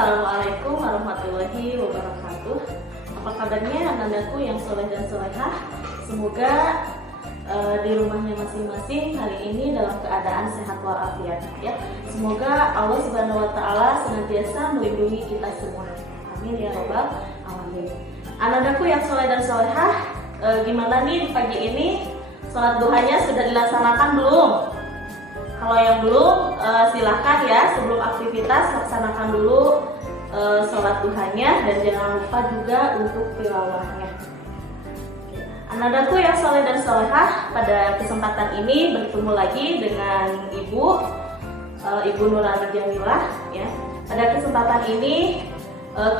Assalamualaikum warahmatullahi wabarakatuh. Apa kabarnya anak-anakku yang soleh dan solehah? Semoga di rumahnya masing-masing hari ini dalam keadaan sehat walafiat ya. Semoga Allah Subhanahu wa taala senantiasa melindungi kita semua. Amin ya rabbal alamin. Anak-anakku yang soleh dan solehah, gimana nih pagi ini? Sholat duhanya sudah dilaksanakan belum? Kalau yang belum, silahkan ya sebelum aktivitas laksanakan dulu sholat duhanya dan jangan lupa juga untuk tilawahnya. Anak-anakku yang soleh dan solehah, pada kesempatan ini bertemu lagi dengan Ibu Nurani Jamilah ya. Pada kesempatan ini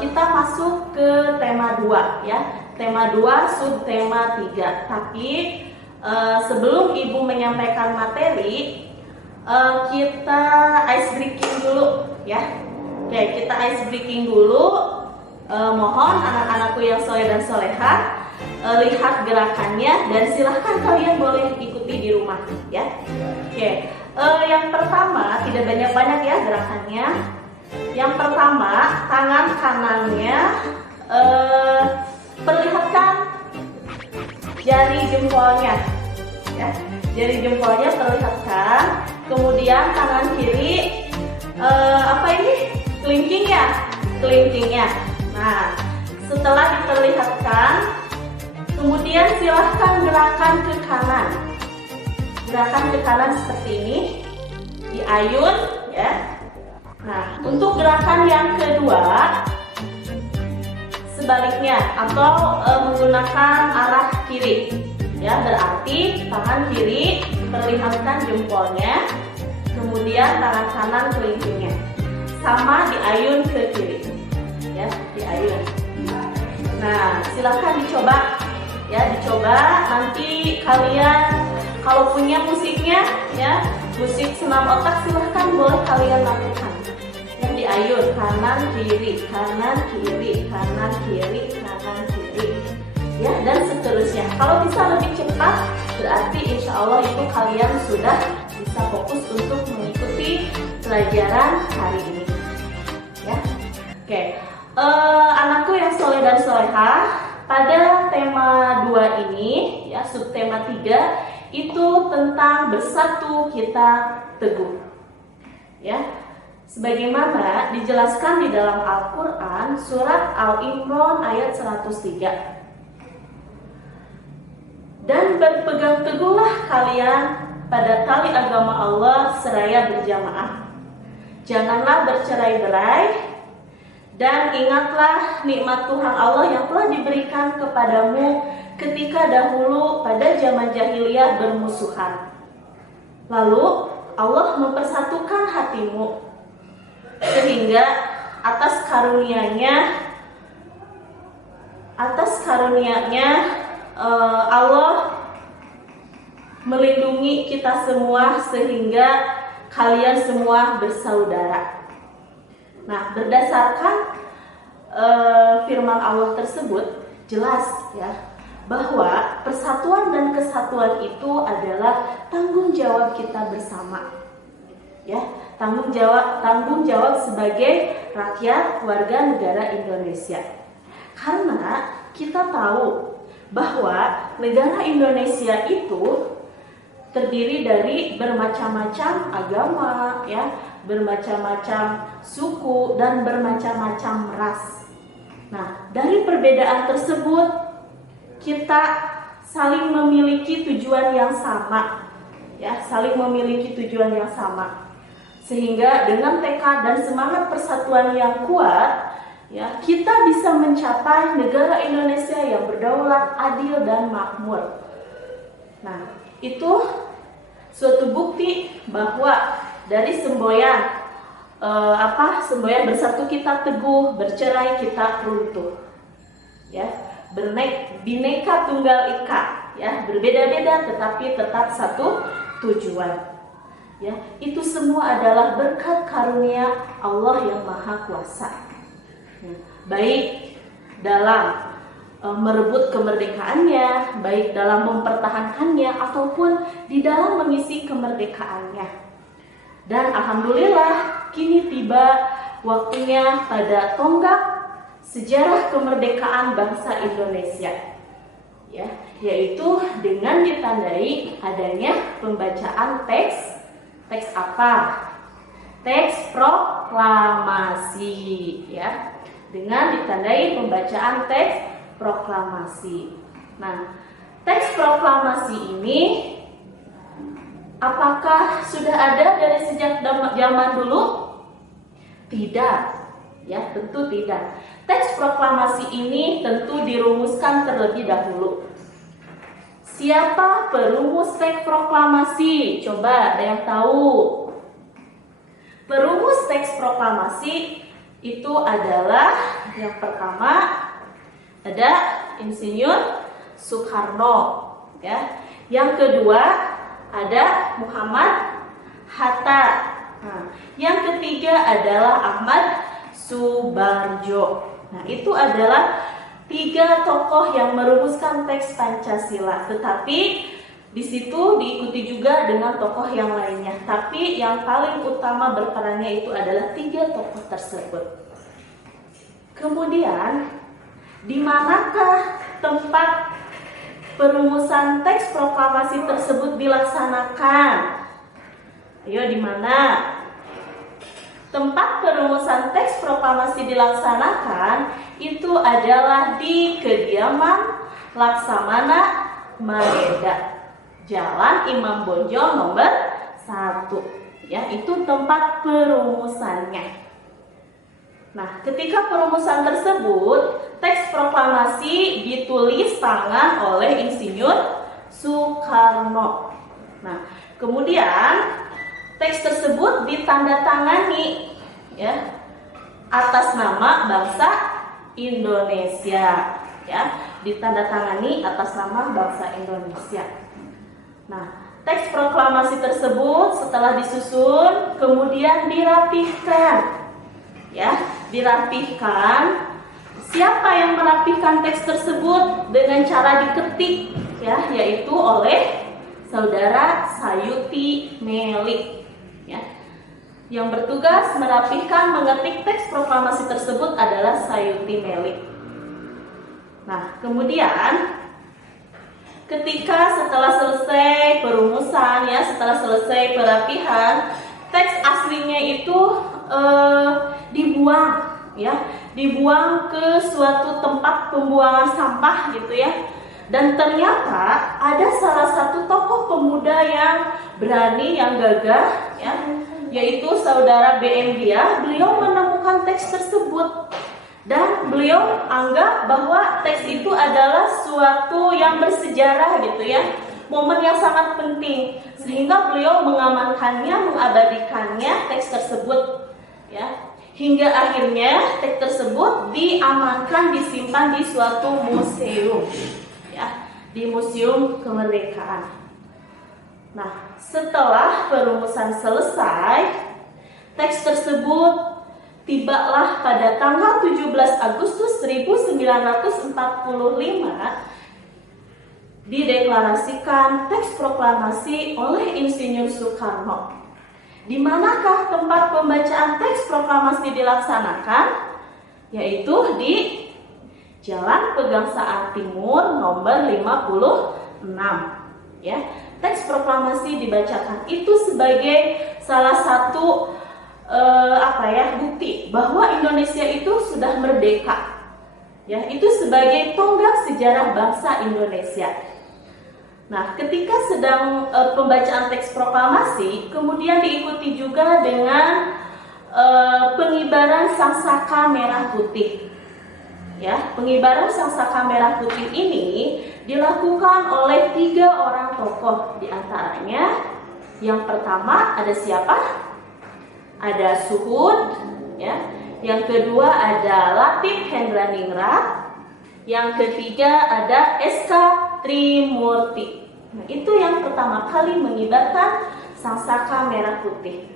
kita masuk ke tema 2 ya. Tema 2 subtema 3. Tapi sebelum Ibu menyampaikan materi, kita ice breaking dulu ya. Oke, kita ice breaking dulu. Mohon anak-anakku yang soleh dan solehah lihat gerakannya dan silahkan kalian boleh ikuti di rumah ya. Oke, yang pertama tidak banyak-banyak ya gerakannya. Yang pertama, tangan kanannya perlihatkan jari jempolnya ya. Jari jempolnya perlihatkan. Kemudian tangan kiri kelingkingnya. Nah, setelah diperlihatkan, kemudian silahkan gerakan ke kanan. Gerakan ke kanan seperti ini, diayun ya. Nah, untuk gerakan yang kedua, sebaliknya atau menggunakan arah kiri. Ya, berarti tangan kiri perlihatkan jempolnya, kemudian tangan kanan kelingkingnya. Sama diayun ke kiri. Ya, diayun. Nah, silahkan dicoba. Ya, dicoba. Nanti kalian kalau punya musiknya, ya, musik senam otak silahkan boleh kalian lakukan. Yang diayun kanan kiri, kanan kiri, kanan kiri, kanan kiri. Ya, dan seterusnya. Kalau bisa lebih cepat, berarti insya Allah itu kalian sudah bisa fokus untuk mengikuti pelajaran hari ini. Ya, oke. Anakku yang soleh dan solehah, pada tema 2 ini, ya subtema 3 itu tentang bersatu kita teguh. Ya, sebagaimana dijelaskan di dalam Al-Quran surat Al-Imran ayat 103. Dan berpegang teguhlah kalian pada tali agama Allah seraya berjamaah. Janganlah bercerai-berai dan ingatlah nikmat Tuhan Allah yang telah diberikan kepadamu ketika dahulu pada zaman jahiliyah bermusuhan. Lalu Allah mempersatukan hatimu sehingga atas karunia-Nya Allah melindungi kita semua sehingga kalian semua bersaudara. Nah, berdasarkan firman Allah tersebut jelas ya bahwa persatuan dan kesatuan itu adalah tanggung jawab kita bersama. Ya, tanggung jawab sebagai rakyat warga negara Indonesia. Karena kita tahu bahwa negara Indonesia itu terdiri dari bermacam-macam agama, ya, bermacam-macam suku dan bermacam-macam ras. Nah, dari perbedaan tersebut kita saling memiliki tujuan yang sama, ya, saling memiliki tujuan yang sama. Sehingga dengan tekad dan semangat persatuan yang kuat, ya, kita bisa mencapai negara Indonesia yang berdaulat, adil dan makmur. Nah, itu suatu bukti bahwa dari semboyan semboyan bersatu kita teguh, bercerai kita runtuh. Ya, bineka tunggal ika, ya, berbeda-beda tetapi tetap satu tujuan. Ya, itu semua adalah berkat karunia Allah yang Maha Kuasa. Baik dalam merebut kemerdekaannya, baik dalam mempertahankannya ataupun di dalam mengisi kemerdekaannya. Dan alhamdulillah kini tiba waktunya pada tonggak sejarah kemerdekaan bangsa Indonesia, ya, yaitu dengan ditandai adanya pembacaan teks apa? Teks proklamasi, ya, dengan ditandai pembacaan teks proklamasi. Nah, teks proklamasi ini apakah sudah ada dari sejak zaman dulu? Tidak, ya, tentu tidak. Teks proklamasi ini tentu dirumuskan terlebih dahulu. Siapa perumus teks proklamasi? Coba ada yang tahu? Perumus teks proklamasi itu adalah yang pertama ada Insinyur Soekarno, ya. Yang kedua ada Muhammad Hatta. Nah, yang ketiga adalah Ahmad Subarjo. Nah, itu adalah 3 tokoh yang merumuskan teks Pancasila. Tetapi di situ diikuti juga dengan tokoh yang lainnya. Tapi yang paling utama berperannya itu adalah 3 tokoh tersebut. Kemudian, di manakah tempat perumusan teks proklamasi tersebut dilaksanakan? Ayo, di mana? Tempat perumusan teks proklamasi dilaksanakan itu adalah di kediaman Laksamana Maeda, Jalan Imam Bonjol nomor 1. Ya, itu tempat perumusannya. Nah, ketika perumusan tersebut, teks proklamasi ditulis tangan oleh Insinyur Soekarno. Nah, kemudian teks tersebut ditandatangani, ya, atas nama bangsa Indonesia, ya, ditandatangani atas nama bangsa Indonesia. Nah, teks proklamasi tersebut setelah disusun kemudian dirapihkan, ya, dirapihkan. Siapa yang merapihkan teks tersebut dengan cara diketik, ya, yaitu oleh Saudara Sayuti Melik, ya. Yang bertugas merapihkan mengetik teks proklamasi tersebut adalah Sayuti Melik. Nah, kemudian ketika setelah selesai perumusan, ya, setelah selesai perapihan, teks aslinya itu dibuang, ya, dibuang ke suatu tempat pembuangan sampah gitu, ya. Dan ternyata ada salah satu tokoh pemuda yang berani, yang gagah, ya, yaitu Saudara B.M. Dia. Beliau menemukan teks tersebut dan beliau anggap bahwa teks itu adalah suatu yang bersejarah gitu, ya, momen yang sangat penting, sehingga beliau mengamankannya, mengabadikannya teks tersebut, ya, hingga akhirnya teks tersebut diamankan, disimpan di suatu museum, ya, di Museum Kemerdekaan. Nah, setelah perumusan selesai, teks tersebut tibalah pada tanggal 17 Agustus 1945 dideklarasikan teks proklamasi oleh Insinyur Soekarno. Di manakah tempat pembacaan teks proklamasi dilaksanakan? Yaitu di Jalan Pegangsaan Timur nomor 56. Ya, teks proklamasi dibacakan itu sebagai salah satu bukti bahwa Indonesia itu sudah merdeka. Ya, itu sebagai tonggak sejarah bangsa Indonesia. Nah, ketika sedang pembacaan teks proklamasi, kemudian diikuti juga dengan pengibaran sangsaka merah putih. Ya, pengibaran sangsaka merah putih ini dilakukan oleh 3 orang tokoh. Di antaranya, yang pertama ada siapa? Ada Suhud, ya. Yang kedua ada Latif Hendraningrat. Yang ketiga ada SK Trimurti. Nah, itu yang pertama kali mengibarkan sangsaka merah putih.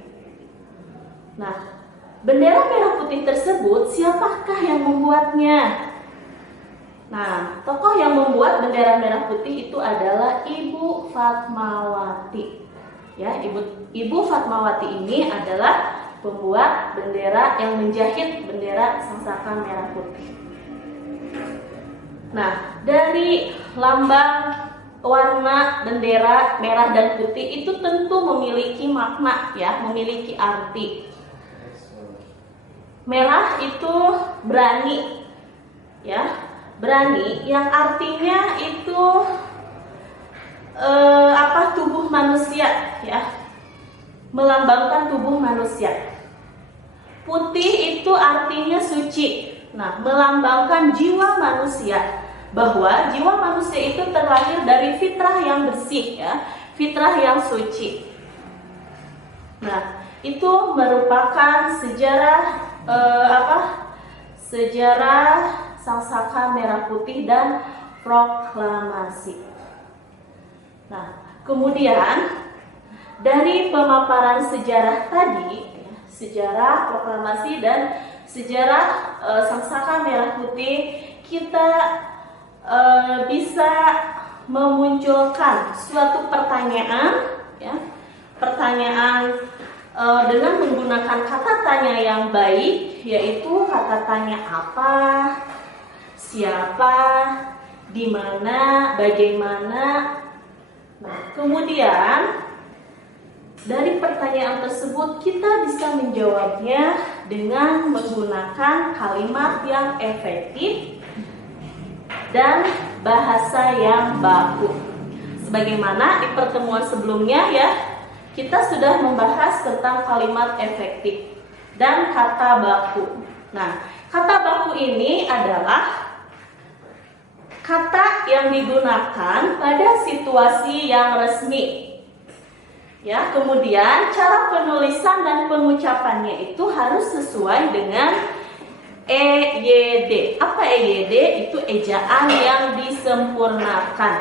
Nah, bendera merah putih tersebut siapakah yang membuatnya? Nah, tokoh yang membuat bendera merah putih itu adalah Ibu Fatmawati. Ya, Ibu Fatmawati ini adalah pembuat bendera yang menjahit bendera Sangsaka Merah Putih. Nah, dari lambang warna bendera merah dan putih itu tentu memiliki makna ya, memiliki arti. Merah itu berani ya, berani yang artinya itu tubuh manusia ya, melambangkan tubuh manusia. Putih itu artinya suci. Nah, melambangkan jiwa manusia, bahwa jiwa manusia itu terlahir dari fitrah yang bersih ya, fitrah yang suci. Nah, itu merupakan sejarah sejarah Sangsaka Merah Putih dan proklamasi. Nah, kemudian dari pemaparan sejarah tadi, sejarah proklamasi dan sejarah Sangsaka Merah Putih, kita bisa memunculkan suatu pertanyaan ya, pertanyaan dengan menggunakan kata tanya yang baik, yaitu kata tanya apa, siapa, di mana, bagaimana. Nah, kemudian dari pertanyaan tersebut kita bisa menjawabnya dengan menggunakan kalimat yang efektif dan bahasa yang baku. Sebagaimana di pertemuan sebelumnya ya, kita sudah membahas tentang kalimat efektif dan kata baku. Nah, kata baku ini adalah kata yang digunakan pada situasi yang resmi. Ya, kemudian cara penulisan dan pengucapannya itu harus sesuai dengan EYD. Apa EYD? Itu ejaan yang disempurnakan.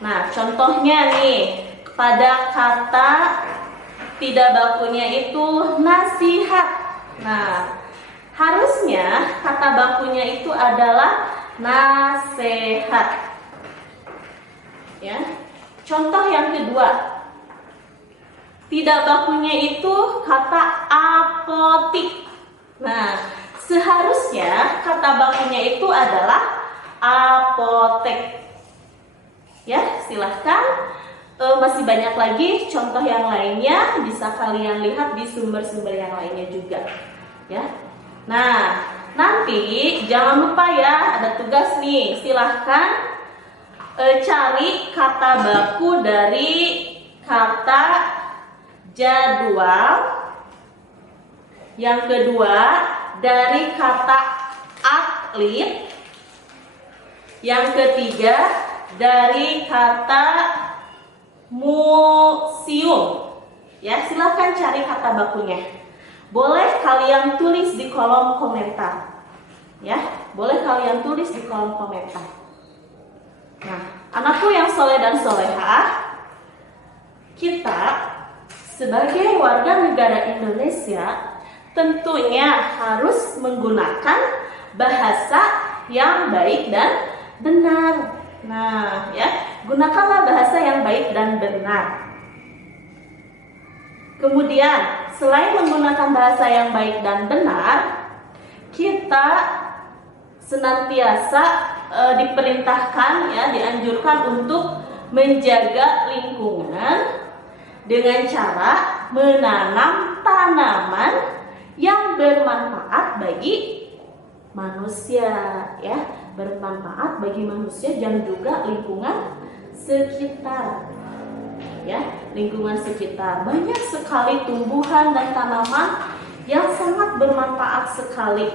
Nah, contohnya nih, pada kata tidak bakunya itu nasihat. Nah, harusnya kata bakunya itu adalah nasihat. Ya. Contoh yang kedua, tidak bakunya itu kata apotik. Nah, seharusnya kata bakunya itu adalah apotek. Ya, silahkan. Masih banyak lagi contoh yang lainnya, bisa kalian lihat di sumber-sumber yang lainnya juga. Ya. Nah, nanti jangan lupa ya, ada tugas nih. Silahkan cari kata baku dari kata jadwal. Yang kedua dari kata atlet. Yang ketiga dari kata museum. Ya, silahkan cari kata bakunya. Boleh kalian tulis di kolom komentar. Ya, boleh kalian tulis di kolom komentar. Nah, anakku yang soleh dan solehah, kita sebagai warga negara Indonesia tentunya harus menggunakan bahasa yang baik dan benar. Nah, ya, gunakanlah bahasa yang baik dan benar. Kemudian, selain menggunakan bahasa yang baik dan benar, kita senantiasa diperintahkan ya, dianjurkan untuk menjaga lingkungan dengan cara menanam tanaman yang bermanfaat bagi manusia ya, bermanfaat bagi manusia dan juga lingkungan sekitar. Ya, lingkungan sekitar. Banyak sekali tumbuhan dan tanaman yang sangat bermanfaat sekali,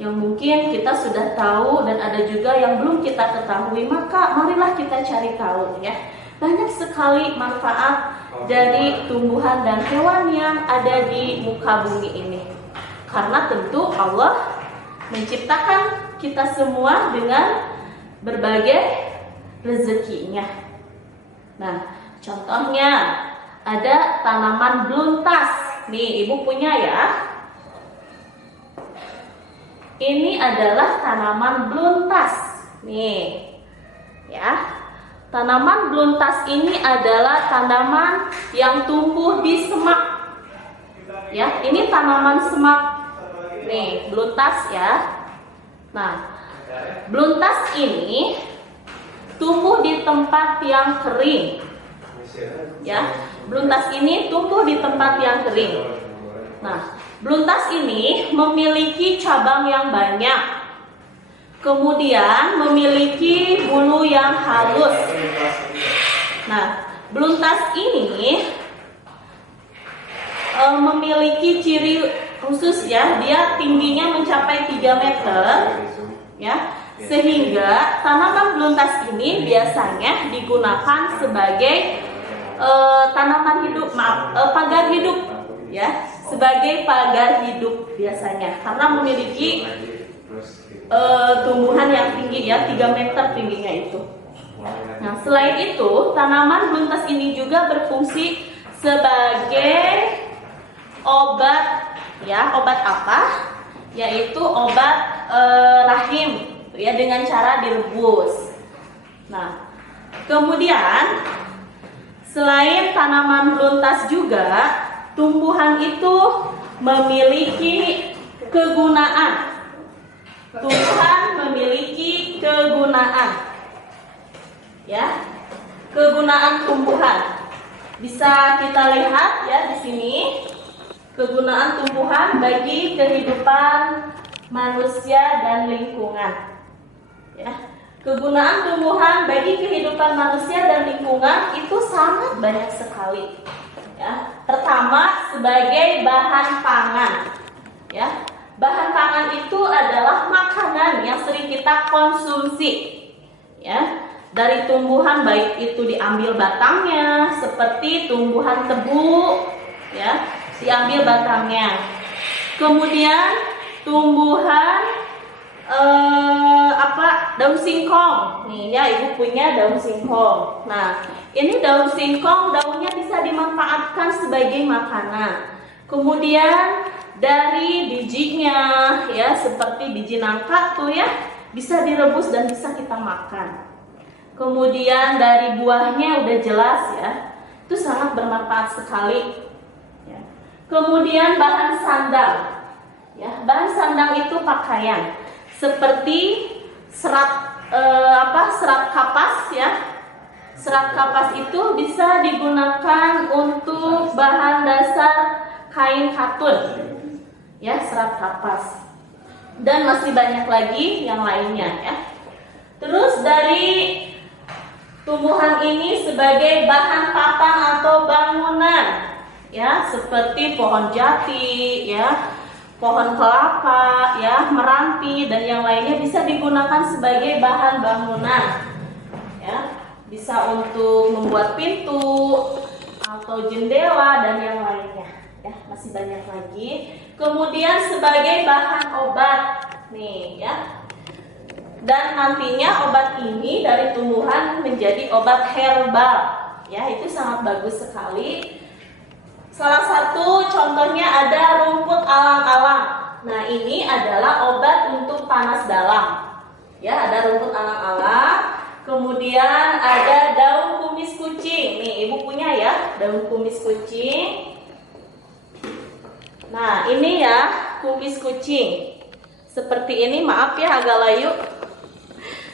yang mungkin kita sudah tahu dan ada juga yang belum kita ketahui. Maka marilah kita cari tahu ya. Banyak sekali manfaat dari tumbuhan dan hewan yang ada di muka bumi ini. Karena tentu Allah menciptakan kita semua dengan berbagai rezekinya. Nah, contohnya ada tanaman beluntas. Nih, Ibu punya ya. Ini adalah tanaman beluntas. Nih, ya. Tanaman beluntas ini adalah tanaman yang tumbuh di semak. Ya, ini tanaman semak. Nih, beluntas ya. Nah, beluntas ini tumbuh di tempat yang kering. Ya, beluntas ini tumbuh di tempat yang kering. Nah, beluntas ini memiliki cabang yang banyak. Kemudian memiliki bulu yang halus. Nah, beluntas ini memiliki ciri khusus ya, dia tingginya mencapai 3 meter ya, sehingga tanaman beluntas ini biasanya digunakan sebagai tanaman hidup, pagar hidup ya, sebagai pagar hidup biasanya karena memiliki tumbuhan yang tinggi ya, 3 meter tingginya itu. Nah, selain itu tanaman beluntas ini juga berfungsi sebagai obat ya. Obat apa? Yaitu obat rahim ya, dengan cara direbus. Nah, kemudian selain tanaman beluntas juga tumbuhan itu memiliki kegunaan. Tumbuhan memiliki kegunaan. Ya. Kegunaan tumbuhan. Bisa kita lihat ya di sini. Kegunaan tumbuhan bagi kehidupan manusia dan lingkungan. Ya, kegunaan tumbuhan bagi kehidupan manusia dan lingkungan itu sangat banyak sekali. Ya, pertama sebagai bahan pangan. Ya, bahan pangan itu adalah makanan yang sering kita konsumsi. Ya, dari tumbuhan baik itu diambil batangnya, seperti tumbuhan tebu. Ya, diambil batangnya. Kemudian tumbuhan daun singkong. Nih ya, ibu punya daun singkong. Nah, ini daun singkong, daunnya bisa dimanfaatkan sebagai makanan. Kemudian dari bijinya ya, seperti biji nangka tuh ya, bisa direbus dan bisa kita makan. Kemudian dari buahnya udah jelas ya, itu sangat bermanfaat sekali. Kemudian bahan sandang, ya, bahan sandang itu pakaian seperti serat serat kapas ya. Serat kapas itu bisa digunakan untuk bahan dasar kain katun, ya, serat kapas. Dan masih banyak lagi yang lainnya ya. Terus dari tumbuhan ini sebagai bahan papan atau bangunan. Ya, seperti pohon jati, ya, pohon kelapa, ya, meranti dan yang lainnya bisa digunakan sebagai bahan bangunan. Ya, bisa untuk membuat pintu atau jendela dan yang lainnya. Ya, masih banyak lagi. Kemudian sebagai bahan obat, nih, ya. Dan nantinya obat ini dari tumbuhan menjadi obat herbal. Ya, itu sangat bagus sekali. Salah satu contohnya ada rumput alang-alang. Nah, ini adalah obat untuk panas dalam. Ya, ada rumput alang-alang. Kemudian ada daun kumis kucing. Nih, ibu punya ya, daun kumis kucing. Nah, ini ya, kumis kucing. Seperti ini, maaf ya agak layu.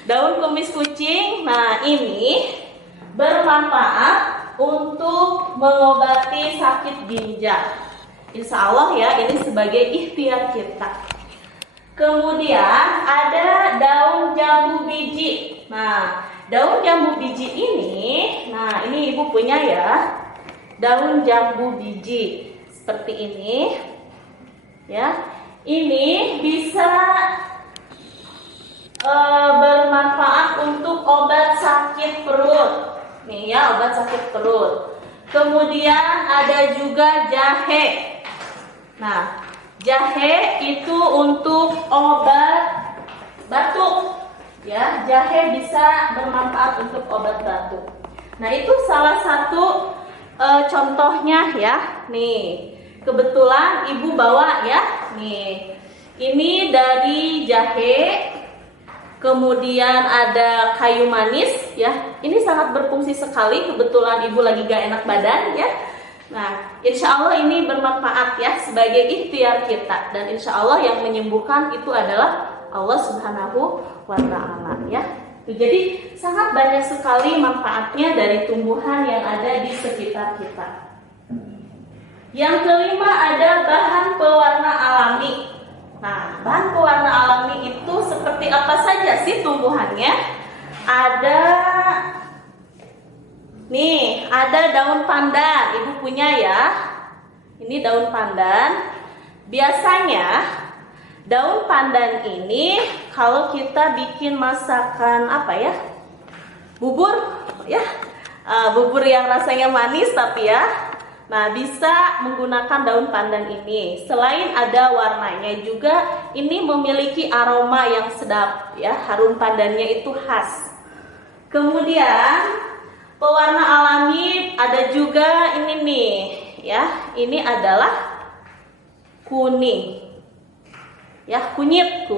Daun kumis kucing. Nah, ini bermanfaat untuk mengobati sakit ginjal. Insya Allah ya, ini sebagai ikhtiar kita. Kemudian ada daun jambu biji. Nah, daun jambu biji ini, nah ini ibu punya ya, daun jambu biji seperti ini. Ya, ini bisa bermanfaat untuk obat sakit perut. Nih ya, obat sakit perut. Kemudian ada juga jahe. Nah, jahe itu untuk obat batuk. Ya, jahe bisa bermanfaat untuk obat batuk. Nah, itu salah satu contohnya ya. Nih, kebetulan ibu bawa ya. Nih, ini dari jahe. Kemudian ada kayu manis ya. Ini sangat berfungsi sekali. Kebetulan ibu lagi gak enak badan ya. Nah, insya Allah ini bermanfaat ya sebagai ikhtiar kita, dan insya Allah yang menyembuhkan itu adalah Allah Subhanahu wa Ta'ala ya. Jadi sangat banyak sekali manfaatnya dari tumbuhan yang ada di sekitar kita. Yang kelima ada bahan pewarna alami. Nah, bahan pewarna alami itu seperti apa saja sih tumbuhannya? Ada daun pandan, Ibu punya ya. Ini daun pandan. Biasanya daun pandan ini kalau kita bikin masakan bubur ya, bubur yang rasanya manis tapi ya, nah bisa menggunakan daun pandan ini. Selain ada warnanya juga, ini memiliki aroma yang sedap ya, harum pandannya itu khas. Kemudian pewarna alami ada juga ini nih ya, ini adalah kuning. Ya, kunyit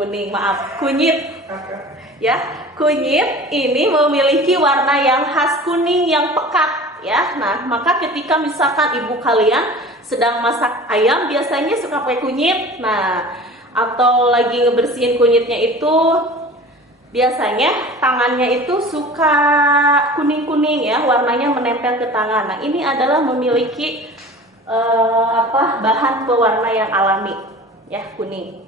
ya. Kunyit ini memiliki warna yang khas kuning yang pekat ya. Nah, maka ketika misalkan ibu kalian sedang masak ayam biasanya suka pakai kunyit. Nah, atau lagi ngebersihin kunyitnya itu biasanya tangannya itu suka kuning-kuning ya, warnanya menempel ke tangan. Nah, ini adalah memiliki bahan pewarna yang alami ya, kuning.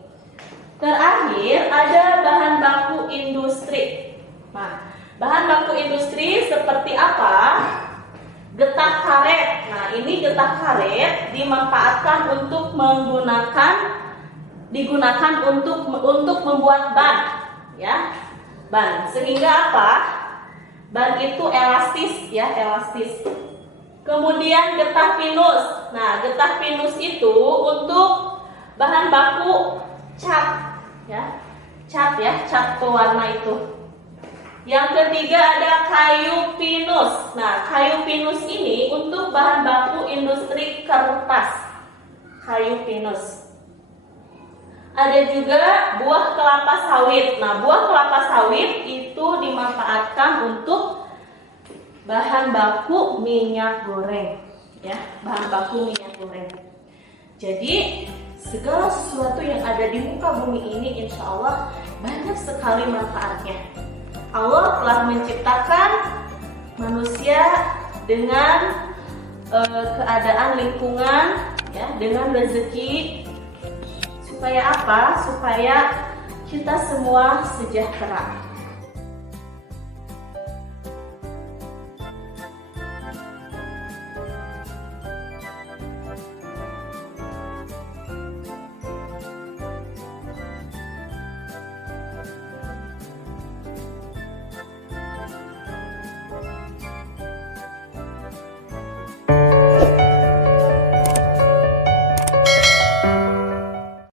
Terakhir ada bahan baku industri. Nah, bahan baku industri seperti apa? Getah karet. Nah, ini getah karet dimanfaatkan untuk digunakan untuk membuat ban, ya, ban. Sehingga apa? Ban itu elastis, ya, elastis. Kemudian getah pinus. Nah, getah pinus itu untuk bahan baku cat. Ya, cat pewarna itu. Yang ketiga ada kayu pinus. Nah, kayu pinus ini untuk bahan baku industri kertas. Kayu pinus. Ada juga buah kelapa sawit. Nah, buah kelapa sawit itu dimanfaatkan untuk bahan baku minyak goreng. Ya, bahan baku minyak goreng. Jadi segala sesuatu yang ada di muka bumi ini insya Allah banyak sekali manfaatnya. Allah telah menciptakan manusia dengan keadaan lingkungan, ya, dengan rezeki, supaya apa? Supaya kita semua sejahtera.